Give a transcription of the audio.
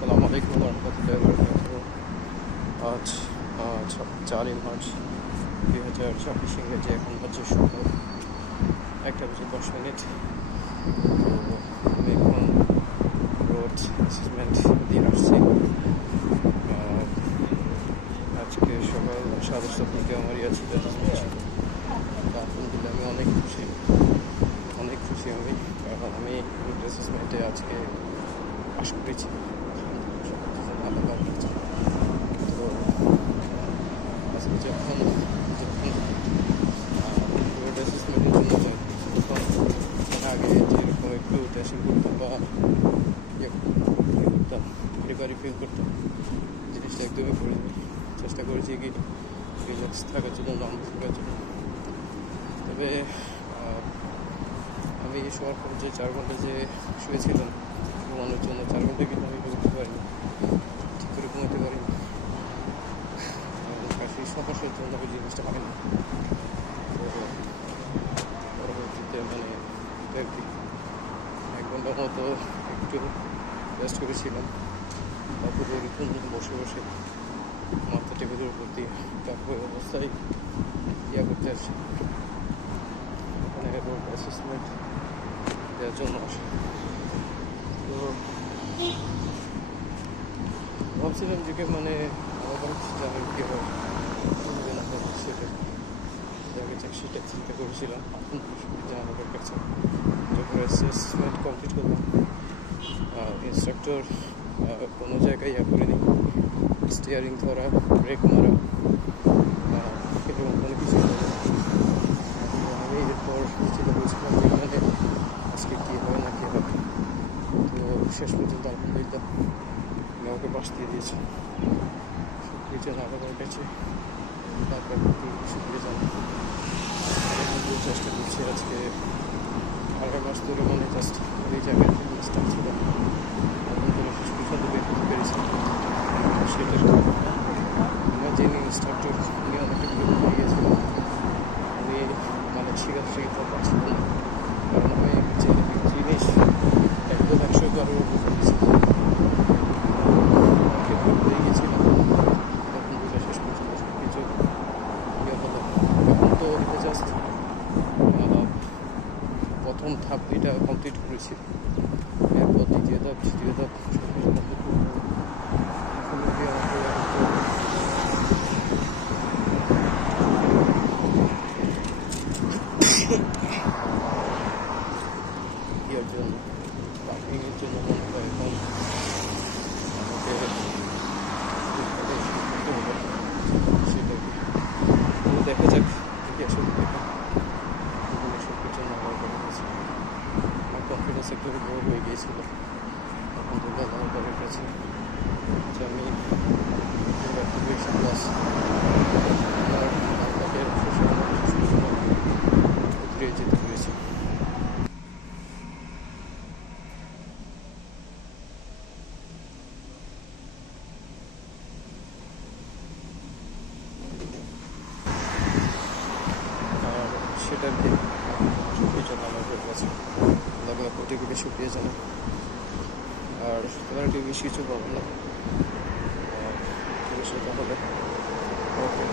আসসালামু আলাইকুম রহমতুল্লাহি ওয়া বারাকাতুহু। আজ 4ই মার্চ 2024 ইংরেজি। এখন হচ্ছে সকাল 1:10। তো আমি এখন রোড অ্যাসেসমেন্ট দিয়ে আসছি। আজকে সকাল 7:30 থেকে আমার ছিল অ্যাসেসমেন্ট ছিল। আলহামদুলিল্লাহ আমি অনেক খুশি আমি, কারণ আমি রোড অ্যাসেসমেন্টে আজকে পাশ করেছি। ভালো লাগছে। তো আজকে যখন রোড অ্যাসেসমেন্টের জন্য যাই, তখন আগে যেরকম একটু টেনশন করতাম বা করতাম, প্রিপারি ফিল করতাম, জিনিসটা একদমই করে চেষ্টা করেছি কি রিল্যাক্স থাকার জন্য, নর্মাল থাকার জন্য। তবে আমি শোয়ার পর যে 4 ঘন্টা যে শুয়েছিলাম ঘুমানোর জন্য, 4 ঘন্টা কিন্তু আমি ঘুমোতে পারিনি, ঠিক করে ঘুমোতে পারিনি। সেই সমস্যার জন্য ওই জিনিসটা হয় না। তো পরবর্তীতে এক ঘন্টার মতো একটু রেস্ট করেছিলাম। তারপরে ওরকম বসে মাথা টেবিলের উপর দিয়ে তারপরে অবস্থায় করতে আসছি। ওখানে রোড অ্যাসেসমেন্ট দেওয়ার জন্য আসে। তো ভাবছিলাম যে আমার জানার কি হয় না হয়, সেটা চিন্তা করেছিলাম। আমাদের কাছে যখন অ্যাসেসমেন্ট কমপ্লিট করলাম, ইনস্ট্রাক্টর কোনো জায়গায় করিনি, স্টিয়ারিং ধরা, ব্রেক মারা, এরকম কোনো কিছু আমি এরপর চিন্তা করেছিলাম যে আজকে কী হবে না কী হবে। তো শেষ পর্যন্ত আলহামদুলিল্লাহ আমি আমাকে বাস দিয়ে দিয়েছি। সবকিছু আল্লাহর কাছে তারপর শুকিয়ে যান। চেষ্টা করছি আজকে 2.5 মাস ধরে জাস্ট ওই জায়গায় স্টার্ট ছিল, আলহামদুলিল্লাহ শেষ পর্যন্ত বের করতে পেরেছি। সেটার আমার যিনি ইনস্ট্রাক্টর, উনি অনেকটা বিরক্ত হয়ে গিয়েছিলেন। আমি শিখাতে পারছিলাম না, কারণ আমি যে জিনিস একদম 100 কারোর উপর দিয়েছিলাম, আমাকে হয়ে গিয়েছিলাম। আলহামদুলিল্লাহ শেষ পর্যন্ত সব কিছু হলো। এখন তো জাস্ট প্রথম ধাপ এটা কমপ্লিট করেছি, এরপর দ্বিতীয় ধাপ, তৃতীয় ধাপ সব কিছু কমপ্লিট করতে হবে। ইয়ার জন্য পার্কিংয়ের জন্য মনে হয় এখন আমাকে করতে হবে সেটাকে। দেখা যাক দেখি আসলে সব কিছু নেওয়ার করে গেছে। আমার কনফিডেন্স একটু লো হয়ে গিয়েছিল, আলহামদুলিল্লাহ আল্লাহর কাছে যে আমি প্লাস তাদের উতরে যেতে পেরেছি। আর সেটাকে সবকিছু আল্লাহর কাছে আল্লাহ কোটি কোটি শুকরিয়া জানাই। আর তোমার কেউ বেশি কিছু পাবো না, ঠিক আছে তাহলে ওকে।